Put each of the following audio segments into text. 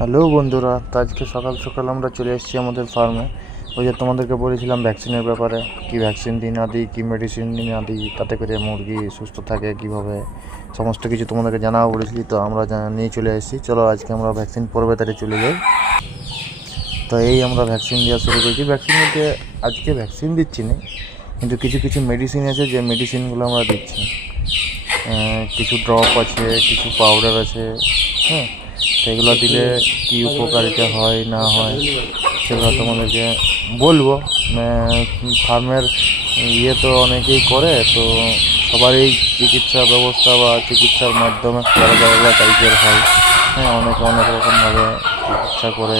Hello বন্ধুরা, তো আজকে সকাল সকাল আমরা চলে এসেছি আমাদের ফার্মে। ওই যে তোমাদেরকে বলেছিলাম ভ্যাকসিনের ব্যাপারে, কি ভ্যাকসিন দিই না দিই, কী মেডিসিন দিই না দিই, তাতে করে মুরগি সুস্থ থাকে কীভাবে, সমস্ত কিছু তোমাদেরকে জানাবো বলেছিলি। তো আমরা নিয়ে চলে এসেছি। চলো আজকে আমরা ভ্যাকসিন পর্বে তারে চলে যাই। তো এই আমরা ভ্যাকসিন দেওয়া শুরু করেছি। ভ্যাকসিন বলতে আজকে ভ্যাকসিন দিচ্ছি না, কিন্তু কিছু কিছু মেডিসিন আছে যে মেডিসিনগুলো আমরা দিচ্ছি। কিছু ড্রপ আছে, কিছু পাউডার আছে। হ্যাঁ, সেগুলো দিলে কী উপকারিতা হয় না হয় সেগুলো তোমাদেরকে বলবো। ফার্মের তো অনেকেই করে, তো সবারই চিকিৎসা ব্যবস্থা বা চিকিৎসার মাধ্যমে আলাদা আলাদা টাইপের হয়। হ্যাঁ, অনেকে অনেক রকমভাবে চিকিৎসা করে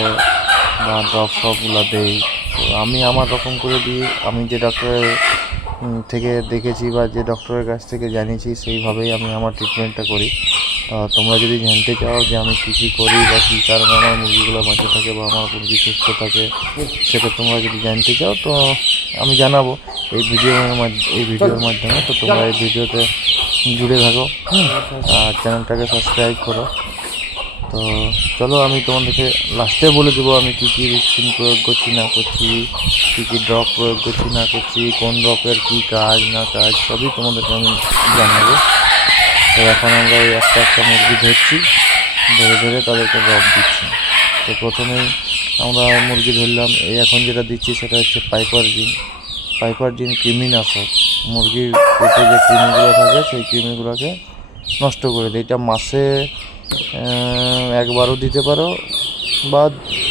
বা ড্রপ সবগুলো দেয়। তো আমি আমার রকম করে দিই। আমি যে ডক্টরের থেকে দেখেছি বা যে ডক্টরের কাছ থেকে জানিয়েছি সেইভাবেই আমি আমার ট্রিটমেন্টটা করি। তোমরা যদি জানতে চাও যে আমি কী কী করি বা কী কারণে আমার মুরগিগুলো বাঁচে থাকে বা আমার মুরগি সুস্থ থাকে, সেটা তোমরা যদি জানতে চাও তো আমি জানাবো এই ভিডিওর মাধ্যমে। তো তোমরা এই ভিডিওতে জুড়ে থাকো, আর চ্যানেলটাকে সাবস্ক্রাইব করো। তো চলো আমি তোমাদেরকে লাস্টে বলে দেবো আমি কী কী ভ্যাকসিন প্রয়োগ করছি না করছি, কী কী ড্রপ প্রয়োগ করছি না করছি, কোন ড্রপের কী কাজ না কাজ সবই তোমাদেরকে আমি জানাবো। তো এখন আমরা ওই একটা একটা মুরগি ধরছি, ধরে ধরে তাদেরকে ড্রপ দিচ্ছি। তো প্রথমেই আমরা মুরগি ধরলাম। এই এখন যেটা দিচ্ছি সেটা হচ্ছে পাইপারজিন কৃমিনাশক। মুরগির পেটে যে কৃমিগুলো থাকে সেই কৃমিগুলোকে নষ্ট করে দেয়। এটা মাসে একবারও দিতে পারো বা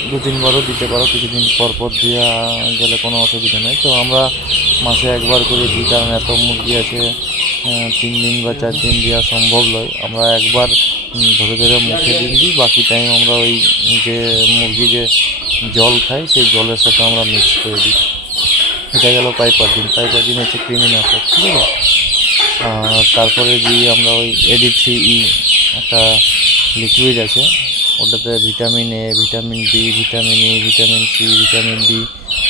2-3বারও দিতে পারো, কিছুদিন পর পর দেওয়া গেলে কোনো অসুবিধা নেই। তো আমরা মাসে একবার করে দিই, কারণ এত মুরগি আছে, 3 দিন বা 4 দিন দেওয়া সম্ভব নয়। আমরা একবার ধরে ধরে মুখে দিই, বাকি টাইম আমরা ওই যে মুরগি যে জল খায় সেই জলের সাথে আমরা মিক্স করে দিই। এটা গেল পাইপারজিন হচ্ছে কৃমিনাশক, ঠিক আছে। আর তারপরে দিই আমরা ওই AD3E একটা লিকুইড আছে, ওটাতে vitamin A, vitamin B, vitamin E, vitamin C, vitamin D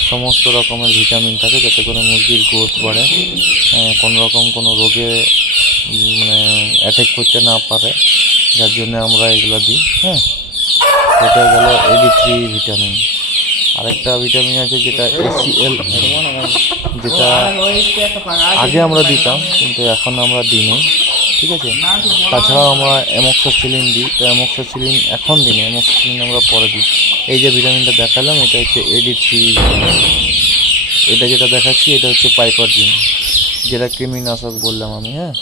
সমস্ত রকমের ভিটামিন থাকে, যাতে করে মুরগির গ্রোথ বাড়ে, কোনো রোগে অ্যাটাক করতে না পারে, যার জন্য আমরা এগুলো দিই। হ্যাঁ, এটা গেল AD3 ভিটামিন। আরেকটা ভিটামিন আছে যেটা ACL, যেটা আগে আমরা দিতাম কিন্তু এখন আমরা দিই নি, ঠিক আছে। তাছাড়াও আমরা অ্যামোক্সাসিলিন দিই। তো অ্যামোক্সাসিলিন এখন দিই না, অ্যামোক্সাসিলিন আমরা পরে দিই। এই যে ভিটামিনটা দেখালাম এটা হচ্ছে AD3 ভিটামিন। এটা যেটা দেখাচ্ছি এটা হচ্ছে পাইপারজিন, যেটা কৃমিনাশক বললাম আমি। হ্যাঁ,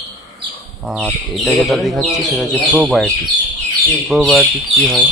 আর এটা যেটা দেখাচ্ছি সেটা হচ্ছে প্রোবায়োটিক। কী হয়?